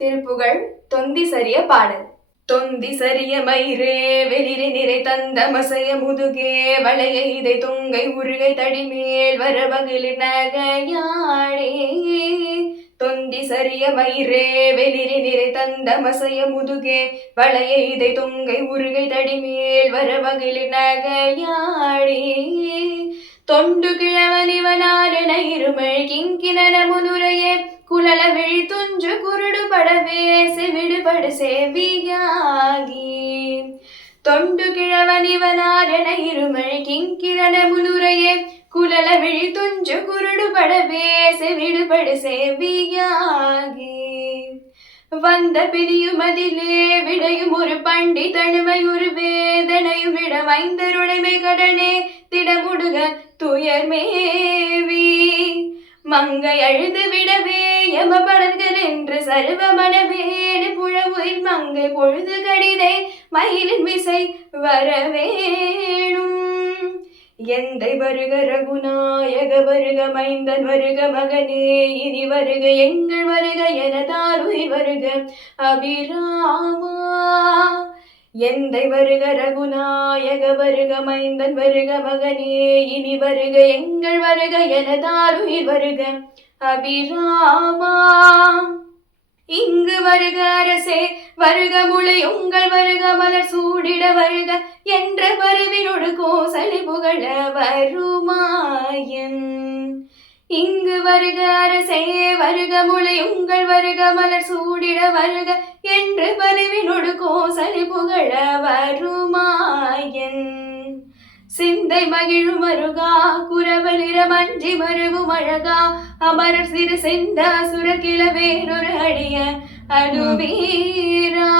திருப்புகழ் தொந்தி சரிய பாடல். தொந்தி சரிய மயிரே வெளிரி நிறை தந்த மசைய முதுகே வளைய இதை தொங்கை உருகை தடிமேல் வரவகிலின் நகையாடே. தொந்தி சரிய மயிரே வெளிரி நிறை தந்த மசைய முதுகே வளைய இதை தொங்கை உருகை தடிமேல் வரவகிலின் நகையாடே. தொண்டு கிழவனிவனாரண இருமழ் கிங்கிணன முனுரையே குழல விழி துஞ்சு குருடு படவே செவிடுபடு சேவியாகி. தொண்டு கிழவனிவனாரண இருமழ் கிங்கிரண முனுரையே குழல விழி துஞ்சு குருடு படவே செவிடுபடு சேவியாகி. வந்த பிரியுமதிலே விடையும் ஒரு பண்டி தனிமை ஒரு வேதனையும் விட வைந்தருடைமை கடனே திடமுடுக துயர் மேவி. மங்கை அழுது விடவே யமபடர்கள் என்று சர்வ மனவேடு புழவுயிர் மங்கை பொழுது கடிதை மயிலின் விசை வரவேணும். எந்தை வருக ரகுநாயக வருக மைந்தன் வருக மகனே இனி வருக எங்கள் வருக எனதாருயிர் வருக அபிராமா. எந்தை வருக ரகுநாயக வருக மைந்தன் வருக மகனே இனி வருக எங்கள் வருக எனதாருயிர் வருக அபிராமா. இங்கு வருக அரசே வருக முளை உங்கள் வருக மலர் சூடிட வருக என்ற பருவினோடு கோசலி புகழ வருமாயன். இங்கு வருக அரசே வருக முளை உங்கள் வருக மலர் சூடிட வருக என்று பருவினோடு கோசலி புகழ வருமாயன். சிந்தை மகிழும் அருகா குரவலிர மஞ்சி மருவும் அழகா அமரர் சிறு செந்த சுர கிளவேறொரு அடிய அடுவீரா.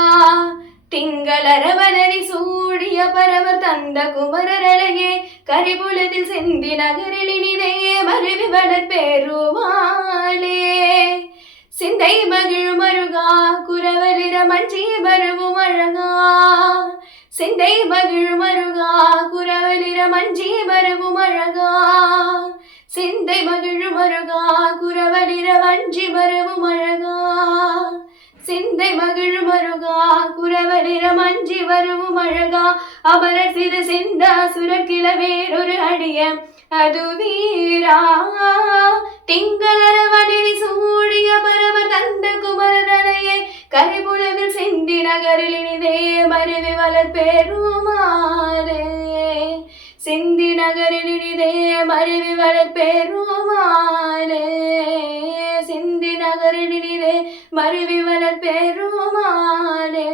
திங்களரவனரி சூடிய பரவர் தந்த குமரரழையே கரிபுலத்தில் செந்தி நகரிலினிதையே மருவி வளர்பெருமாளே. சிந்தை மகிழும் அருகா குரவலிர மஞ்சி மருவும் அழகா. சிந்தை மகிழும் அருகா குரவலிர மஞ்சி மருவும் அழகா. சிந்தை மகிழும் அருகா குரவலிர மஞ்சி மருவும் அழகா. சிந்தை மகிழும் அருகா குரவலிர மஞ்சி வருவும் அழகா அமரர் சிறு சிந்த சுரக்கில வேறொரு அடிய அது வீரா. திங்களரவனரி சூடிய பரவர் தந்த குமரரழையே கரிபுலவில் சிந்தி நகரில் இனிதே மருவி வளர்பெருமாளே. சிந்தி நகரில் இனிதே மருவி வளர்பெருமாளே. சிந்தி நகரில் இனிதே மருவி வளர்பெருமாளே.